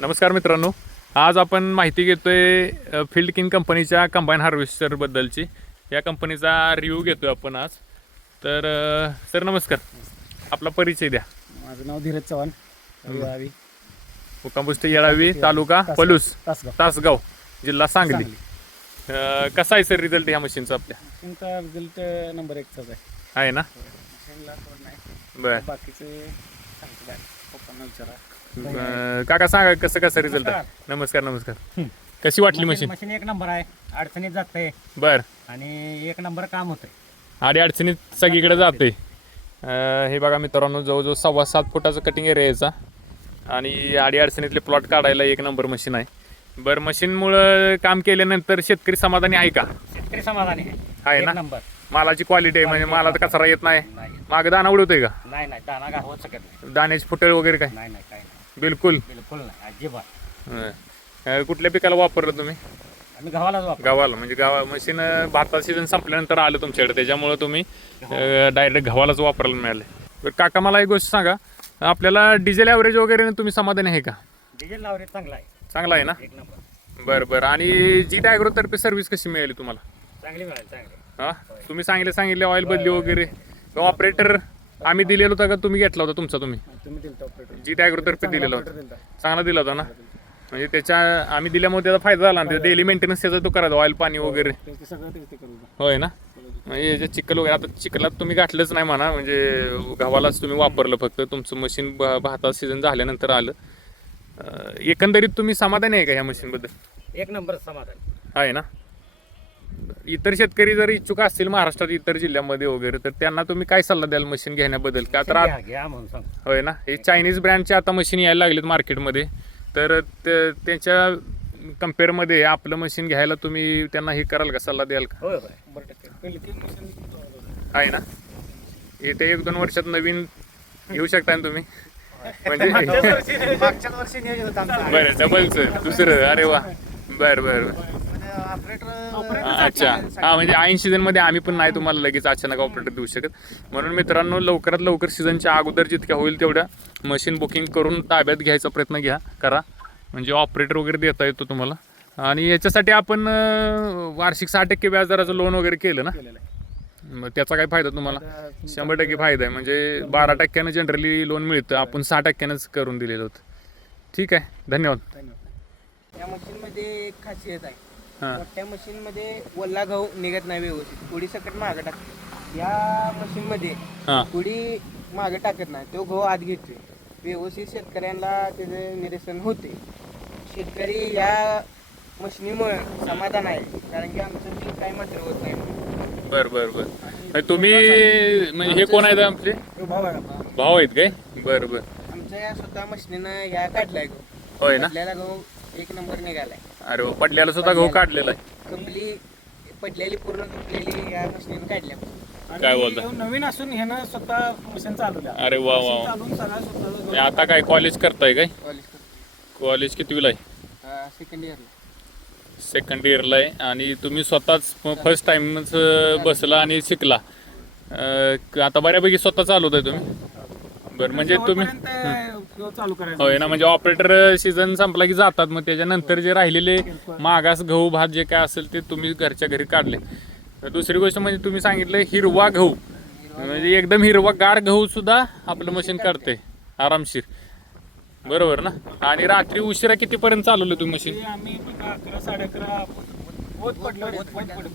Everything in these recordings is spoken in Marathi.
नमस्कार मित्रांनो, आज आपण माहिती घेतोय फील्ड किंग कंपनीच्या कंबाईन हार्वेस्टरबद्दलची. या कंपनीचा रिव्ह्यू घेतोय आपण आज. तर सर नमस्कार, आपला परिचय द्या. माझं नाव धीरज चव्हाण, येळावी, मुक्काम पोस्ट येळावी, तालुका पलूस, तासगाव, जिल्हा सांगली. कसा आहे सर रिझल्ट ह्या मशीनचा आपल्या? मशीनचा रिझल्ट नंबर 1चाच आहे ना? मशीनला थोडं नाही, बरं. बाकीचे सांगतो काय पप्पांना विचारा. काका सांगा कसं रिझल्ट आहे? नमस्कार नमस्कार. कशी वाटली मशीन? मशीन एक नंबर आहे, अडचणीत जाते बर. आणि एक नंबर काम होतंय. आडी अडचणीत सगळीकडे जाते. हे बघा मित्रांनो, जवळजवळ 7.25 फुटाचं कटिंग एरिया याचा आणि आडी अडचणीतले प्लॉट काढायला एक नंबर मशीन आहे. बरं, मशीनमुळं काम केल्यानंतर शेतकरी समाधानी आहे का? शेतकरी समाधानी आहे ना? नंबर मालाची क्वालिटी आहे, म्हणजे मालात कचरा येत नाही, मागं दाना उडवतोय का? नाही दाना गावत शकत नाही, दाण्याची फुटळ वगैरे काय? नाही काय नाही, बिलकुल बिलकुल नाही, अजिबात. कुठल्या पिकाला वापरलं तुम्ही? आम्ही गव्हालाच वापरतो. गव्हाला, म्हणजे मशीन भाताचा सीझन संपल्यानंतर आलं तुमच्याकडे, त्याच्यामुळे तुम्ही डायरेक्ट गव्हालाच वापरायला मिळाले. बरं काका, मला एक गोष्ट सांगा, आपल्याला डिझेल ॲव्हरेज वगैरे तुम्ही समाधानी आहे का? डिझेल ॲव्हरेज चांगला आहे, चांगला आहे ना? एक नंबर. बरं. आणि जीत ॲग्रोतर्फे सर्व्हिस कशी मिळाली तुम्हाला? चांगली मिळाली, चांगली. हां, तुम्ही सांगितले ऑइल बदली वगैरे, ऑपरेटर आम्ही दिलेला होता का तुम्ही घेतला होता तुमचा? तुम्ही दिलता ऑपरेटर, जीत ॲग्रोतर्फे दिलेला होता, चांगला दिला होता ना? म्हणजे त्याच्या आम्ही दिल्यामुळे त्याचा फायदा झाला ना, डेली मेंटेनन्स त्याचा तो करायचा, ऑइल पाणी वगैरे. होय ना? म्हणजे जे चिखल वगैरे, आता चिखलात तुम्ही गाठलंच नाही म्हणा, म्हणजे गव्हालाच तुम्ही वापरलं फक्त. तुमचं मशीन भाताचं सीझन झाल्यानंतर आलं. एकंदरीत तुम्ही समाधानी आहे का ह्या मशीनबद्दल? एक नंबर समाधान आहे ना? इतर शेतकरी जर इच्छुक असतील महाराष्ट्रात इतर जिल्ह्यामध्ये वगैरे, तर त्यांना तुम्ही काय सल्ला द्याल मशीन घेण्याबद्दल? का तर घ्या म्हणून सांग. होय ना, हे चायनीज ब्रँडचे आता मशीन यायला लागलेत मार्केटमध्ये, तर त्याच्या कम्पेअरमध्ये आपलं मशीन घ्यायला तुम्ही त्यांना हे कराल का, सल्ला द्याल का? होय 100% आहे ना? येत्या 1-2 वर्षात नवीन घेऊ शकता ना तुम्ही, म्हणजे मागच्याच वर्षी नियोजन होतं आमचं. बरं, डबलचं दुसरं. अरे वा, बरं. अच्छा, हा, म्हणजे ऐन सीझनमध्ये आम्ही पण नाही तुम्हाला लगेच अचानक ऑपरेटर देऊ शकत. म्हणून मित्रांनो, लवकरात लवकर सीझनच्या अगोदर जितक्या होईल तेवढ्या मशीन बुकिंग करून ताब्यात घ्यायचा प्रयत्न करा, म्हणजे ऑपरेटर वगैरे देता येतो तुम्हाला. आणि याच्यासाठी आपण वार्षिक 6% व्याजदराचं लोन वगैरे केलं ना, मग त्याचा काय फायदा तुम्हाला? 100% फायदा आहे. म्हणजे 12% जनरली लोन मिळतं, आपण 6%च करून दिलेलं होतं. ठीक आहे, धन्यवाद. या मशीनमध्ये एक खासियत आहे, हां, मोठ्या मशीनमध्ये वल्ला गहू निघत नाही व्यवस्थित, पुडी सकट मागं टाकते. या मशीनमध्ये हां, पुडी मागं टाकत नाही, तो गहू आत घेतोय व्यवस्थित, शेतकऱ्यांना त्याचे निरसन होते. शेतकरी या मशिनीमुळे समाधान आहे, कारण की आमचं पीक काय मात्र होत नाही. बरं. तुम्ही म्हणजे हे कोण आहेत आपले भाऊ आहेत काय? बरं. आमच्या या स्वतः मशिनीनं ह्या काढलाय गहू, होय ना? आपल्याला गहू एक नंबर निघालाय. अरे वा, पडल्याला सुद्धा गहू काढलेला आहे. कंपली पडलेली, पूर्ण कंपलेली या मशिनीनं काढल्या. काय बोलता? नवीन असून ह्यानं स्वतः मशीन चालवल्या. अरे वा, चालवून सगळा स्वतः. आता काय कॉलेज करताय काय? कॉलेज कितवीला आहे? सेकंड इयरला. सेकंड इयरला आहे. आणि तुम्ही स्वतःच फर्स्ट टाइमच बसला आणि शिकला. आता बऱ्यापैकी स्वतः चालवताय तुम्ही? बरं, म्हणजे तुम्ही चालू करायचं. होय ना, म्हणजे ऑपरेटर सीझन संपला की जातात, मग त्याच्यानंतर जे राहिलेले मागास गहू भात जे काय असेल ते तुम्ही घरच्या घरी काढले. दुसरी गोष्ट म्हणजे तुम्ही सांगितलं हिरवा गहू, म्हणजे एकदम हिरवा गार गहू सुद्धा आपलं मशीन काढते आरामशीर, बरोबर ना? आणि रात्री उशिरा कितीपर्यंत चालवलं तुम्ही मशीन? आम्ही 11, 11:30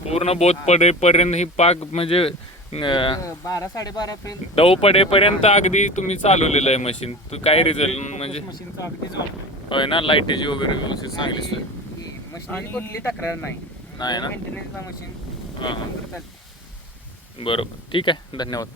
पूर्ण बोध पडेपर्यंत ही पाक, म्हणजे 12-12:30 पर्यंत दव पडेपर्यंत अगदी तुम्ही चालवलेलं आहे मशीन. तू काय रिझल्ट म्हणजे? मशीनचा अगदीच वापर. होय ना, लाईटीची वगैरे व्यवस्थित चांगली सोय मशीन कुठली तक्रार नाही नाही ना? मेंटेनन्सला मशीन हां, चालते. बरोबर. ठीक आहे, धन्यवाद.